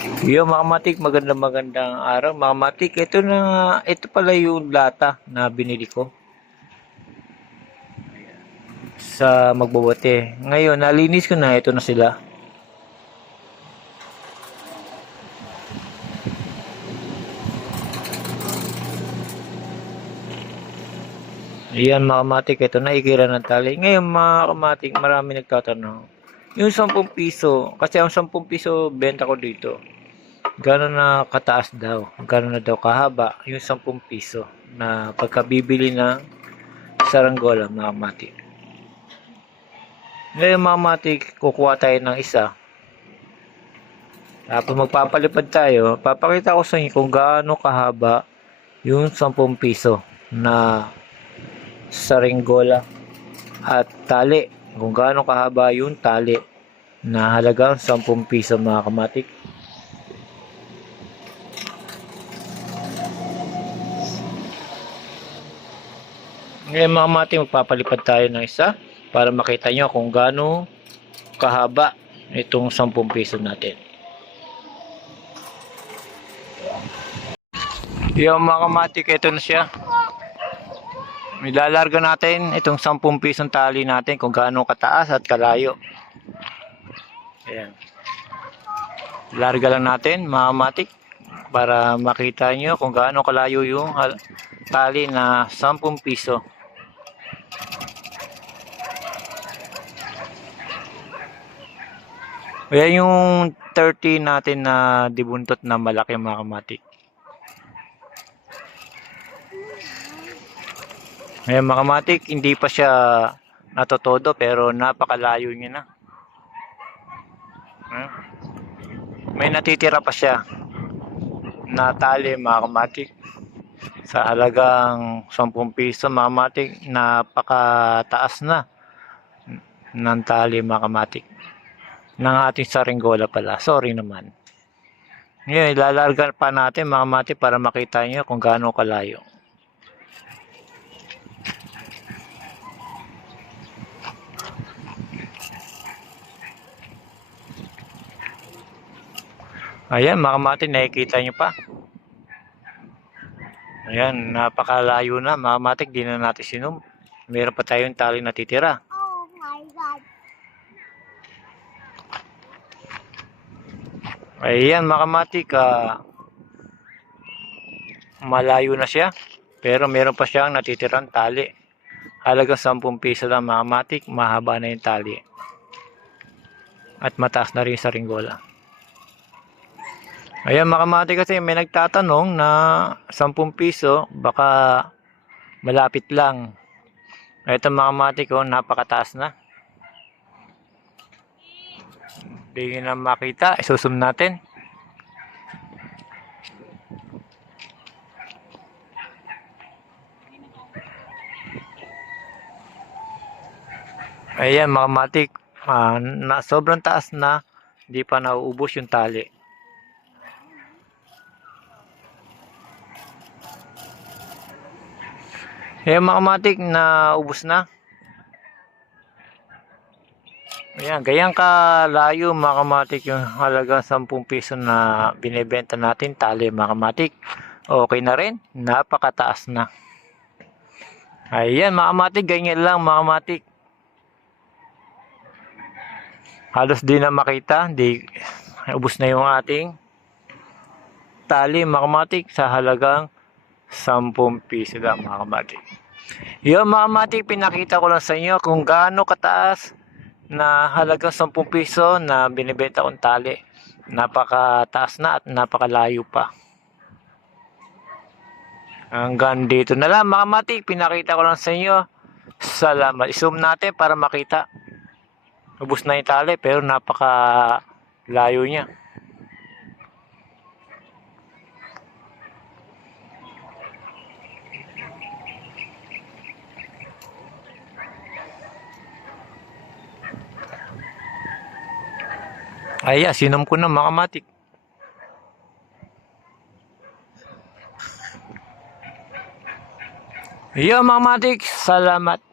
Yo mga matik, magandang magandang araw. Mga matik, ito na, ito pala yung lata na binili ko. Sa magbabote. Ngayon, nalinis ko na, ito na sila. Ayan mga kamatik, ito na ikira ng tali. Ngayon mga kamatik, marami nagtatanong. Yung 10 piso, kasi ang 10 piso benta ko dito. Gano'n na kataas daw? Gano'n na daw kahaba? Yung 10 piso na pagkabibili ng saranggola mga kamatik. Ngayon mga kamatik, kukuha tayo ng isa. Tapos magpapalipad tayo, papakita ko sa inyo kung gaano kahaba yung 10 piso na saringgola at tali kung gaano kahaba yung tali na halagang 10 piso mga kamatik. Ngayon mga kamatik magpapalipad tayo ng isa para makita nyo kung gaano kahaba itong 10 piso natin. Yung mga kamatik ito na siya Ilalarga natin itong 10 pisong tali natin kung gaano kataas at kalayo. Ayan. Larga lang natin, mga matik, para makita nyo kung gaano kalayo yung tali na 10 piso. Ayan yung 30 natin na dibuntot na malaki mga kamatik. Ngayon mga kamatik, hindi pa siya natotodo pero napakalayo niya na. Ayan. May natitira pa siya na tali mga kamatik. Sa halagang 10 piso mga kamatik, napakataas na ng tali mga kamatik. Ng ating saringgola pala. Sorry naman. Ngayon, ilalargan pa natin mga kamatik para makita niyo kung gaano kalayo. Ayan, mga kamati, nakikita nyo pa. Ayan, napakalayo na. Mga kamati, di na natin sinum. Meron pa tayong tali natitira. Oh my god. Ayan, mga kamati, ka malayo na siya. Pero meron pa siyang natitirang tali. Halagang 10 piso lang, mga kamati. Mahaba na yung tali. At mataas na rin sa ringgola. Ayan mga kamati kasi may nagtatanong na 10 piso baka malapit lang. Ito mga kamati ko napakataas na. Hindi na makita. Isusum natin. Ayan mga kamati. ah, na, sobrang taas na. Hindi pa nauubos yung tali. Eh mga matik na ubos na. Ayan, gayang kalayo mga kamatik yung halaga 10 piso na binibenta natin tali mga kamatik. Okay na rin, napakataas na. Ayan mga kamatik, ganyan lang mga kamatik. Halos di na makita, di ubos na yung ating tali mga kamatik sa halagang 10 piso lang mga kamatik. Yung mga kamatik, pinakita ko lang sa inyo kung gaano kataas na halagang 10 piso na binibenta kong tali. Napakataas na at napakalayo pa. Hanggang dito na lang mga kamatik, pinakita ko lang sa inyo. Salamat. I-zoom natin para makita. Ubus na yung tali pero napakalayo niya. Ay, sinom ko na mga kamatik. Yo mga kamatik, salamat.